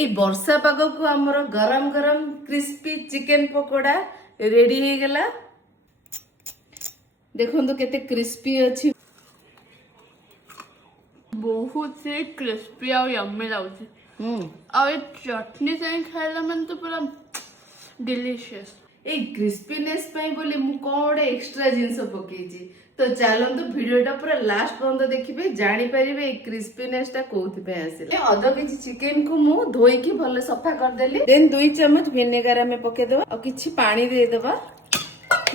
এই ବର୍ଷା ପାଗକୁ ଆମର ଗରମ ଗରମ କ୍ରିସ୍ପି ଚିକେନ ପକୋଡା ରେଡି ହେଇଗଲା। ଦେଖନ୍ତୁ କେତେ କ୍ରିସ୍ପି ଅଛି। बहुत ही क्रिस्पी और यम्मी लाଗୁଛି। और ये चटनी साथ खाइला मन तो पूरा डिलीशियस। এই ক্রিস্পিনেস ପାଇଁ ବୋଲି ମୁଁ କଣ ଗୋଟେ ଏକ୍ସଟ୍ରା ଜିନିଷ ପକେଇଛି। ତ ଚାଲନ୍ତୁ ଭିଡିଓଟା ପୁରା ଲାଷ୍ଟ ପର୍ଯ୍ୟନ୍ତ ଦେଖିବେ, ଜାଣିପାରିବେ ଏଇ କ୍ରିସ୍ପିନେସ ଟା କୋଉଥିପାଇଁ ଆସିଲା। ଅଧ କେଜି ଚିକେନ କୁ ମୁଁ ଧୋଇକି ଭଲ ସଫା କରିଦେଲି। ଦେନ୍ 2 ଚାମଚ ଭିନେଗାର ଆମେ ପକେଇଦବା ଆଉ କିଛି ପାଣି ଦେଇଦବା।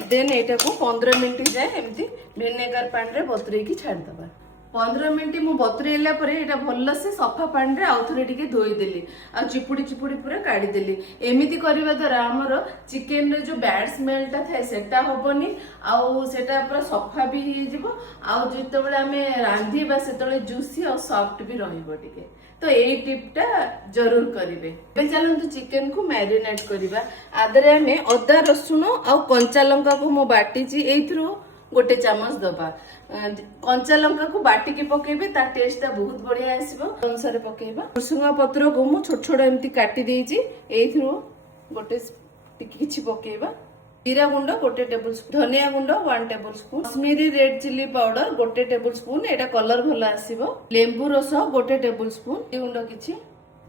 ଦେନ୍ ଏଇଟାକୁ 15 ମିନିଟ୍ ଯାଏ ଏମିତି ଭିନେଗାର ପାଣିରେ ବତୁରେଇକି ଛାଡ଼ିଦବା। 15 ମିନିଟ୍ ମୁଁ ବତୁରେଇଲା ପରେ ଏଇଟା ଭଲସେ ସଫା ପାଣିରେ ଆଉ ଥରେ ଟିକେ ଧୋଇଦେଲି ଆଉ ଚିପୁଡ଼ି ଚିପୁଡ଼ି ପୁରା କାଢିଦେଲି। ଏମିତି କରିବା ଦ୍ୱାରା ଆମର ଚିକେନରେ ଯୋଉ ବ୍ୟାଡ୍ ସ୍ମେଲଟା ଥାଏ ସେଟା ହବନି ଆଉ ସେଟା ପୁରା ସଫା ବି ହେଇଯିବ। ଆଉ ଯେତେବେଳେ ଆମେ ରାନ୍ଧିବା ସେତେବେଳେ ଜୁସି ଆଉ ସଫ୍ଟ ବି ରହିବ ଟିକେ। ତ ଏଇ ଟିପଟା ଜରୁର କରିବେ। ଏବେ ଚାଲନ୍ତୁ ଚିକେନକୁ ମ୍ୟାରିନେଟ୍ କରିବା। ଆଦେହରେ ଆମେ ଅଦା ରସୁଣ ଆଉ କଞ୍ଚା ଲଙ୍କାକୁ ମୁଁ ବାଟିଛି, ଏଇଥିରୁ 1 ଚାମଚ ଦବା। कंचा लंका को बाटिकी पकेबे, ता टेस्ट ता बहुत बढ़िया आसीबो। अनुसार पकेबा। भुसुंगा पत्र को मु छोट छोट एमती काटी देइची, एइथरो गोटे टिकी किछि पकेबा। जीरा गुंड 1 टेबल स्पून, धनिया गुंड 1 tablespoon, Kashmiri red chilli powder 1 tablespoon, एटा कलर भला आसीबो। लेंबू रस 1 टेबल स्पून, ए गुंड किछि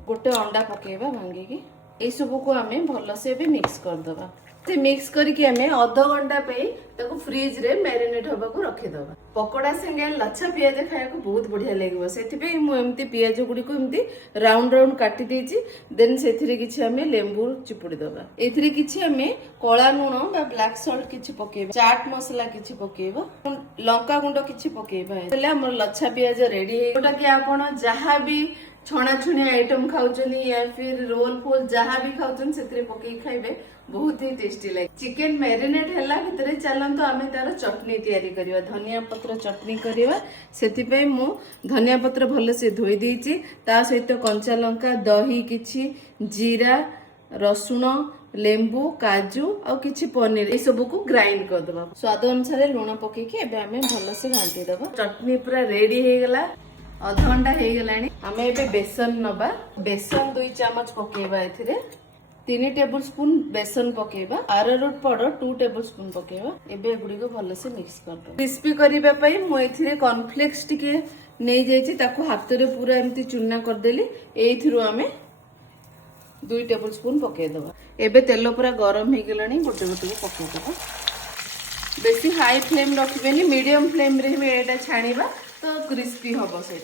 1 अंडा पकेबा भांगी की। ए सब को हमें भलो से भी मिक्स कर दबा। से मिक्स करके हमें आधा घंटा पे ताको फ्रिज रे मैरिनेट होबा को रखि दबा। पकोड़ा संगे लच्छा पियाज खाया को बहुत बढ़िया लागबो। सेति पे मु एम्ति पियाज गुडी को एम्ति राउंड राउंड काटी देछि। देन सेथिरे किछि हमें लेंबू चिपुडी दबा। एथिरे किछि हमें कोला नून बा ब्लैक सॉल्ट किछि पकेबा, चाट मसाला किछि पकेबा, लंका गुंड किछि पकेबा। हेले हमर लच्छा पियाज रेडी हे। ओटा कि आपण जहां भी छणा छुणी आइटम खाउचनी या फिर रोल फोल जहां भी खाउचन सेथिरे पकेई खाइबे, बहुत ही टेस्टी लागे। चिकेन मैरिनेट हैला भितरे चलंतो आमे तार चटनी तयारी करिवा। धनिया पत्र चटनी करिवा। सेति पे मु धनिया पत्र भले से धोई देइची, ता सहित कंचा लंका, दही किछि, जीरा, रसुण, लेंबू, काजू और किछि पनीर ए सब को ग्राइंड कर दबा। स्वाद अनुसार लूण पके के एबे हमें भले से घांटी दबा। चटनी पूरा रेडी हे गेला। आधा घंटा हे गेलानी। हमें एबे बेसन नबा। बेसन 2 चामच पकेबा। एथिरे 3 टेबल स्पून बेसन पकेबा। अरारोट पाउडर 2 टेबल स्पून पकेबा। एबे गुडी को भले से मिक्स कर दो। क्रिस्पी करिबा पई मु एथिरे कॉर्नफ्लेक्स टिके नै जायछि, ताको हाथ रे पूरा एम्ति चूना कर देली। एथिरु हमें 2 टेबल स्पून पके दबा। एबे तेल पूरा गरम हे गेलानी। गोटे गोटे को पके दबा। बेसी हाई फ्लेम रखबेनी, मीडियम फ्लेम रे हम एटा छाणीबा तो क्रिस्पी हबो से।